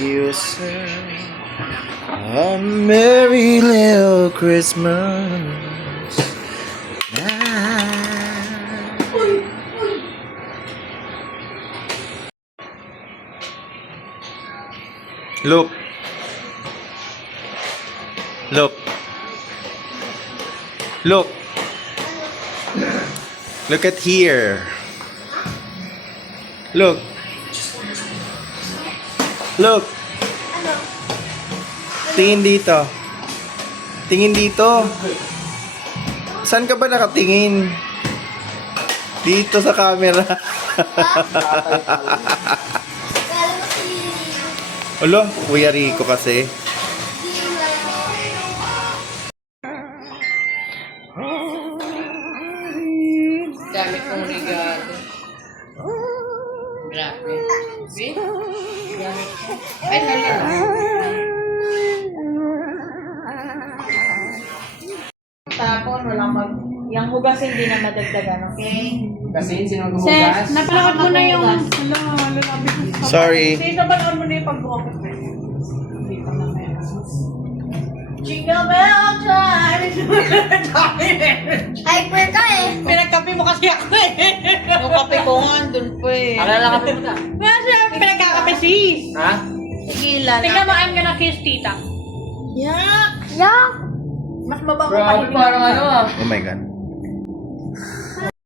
You say a merry little Christmas night. Look. Look. Look. Look at here. Look. Look. Tingin dito. Tingin dito. Saan ka ba nakatingin? Dito sa camera. Alo, Kuya Rico kasi. Dami kong regalo. Grabe. See? Grabe ko. Ay, hala. Tapon, walang mag... Yung hugasin hindi na madagdagan, okay? Kasi sino Sis, gumugas? napanood mo na yung... Sorry. Sis, napanood mo na yung pag-bukas. Hindi pa na meron. Jingle bell time! Hyper ka eh. Pinagkape mo kasi ako eh. Yung kape ko nga, andun po eh. Alala ka po na. Kasi pinagkakape sis. Ha? Tigilan. Tingnan mo, I'm gonna kiss tita. Yeah. Mas mabango Bro, pa. parang ano ah. Oh my God.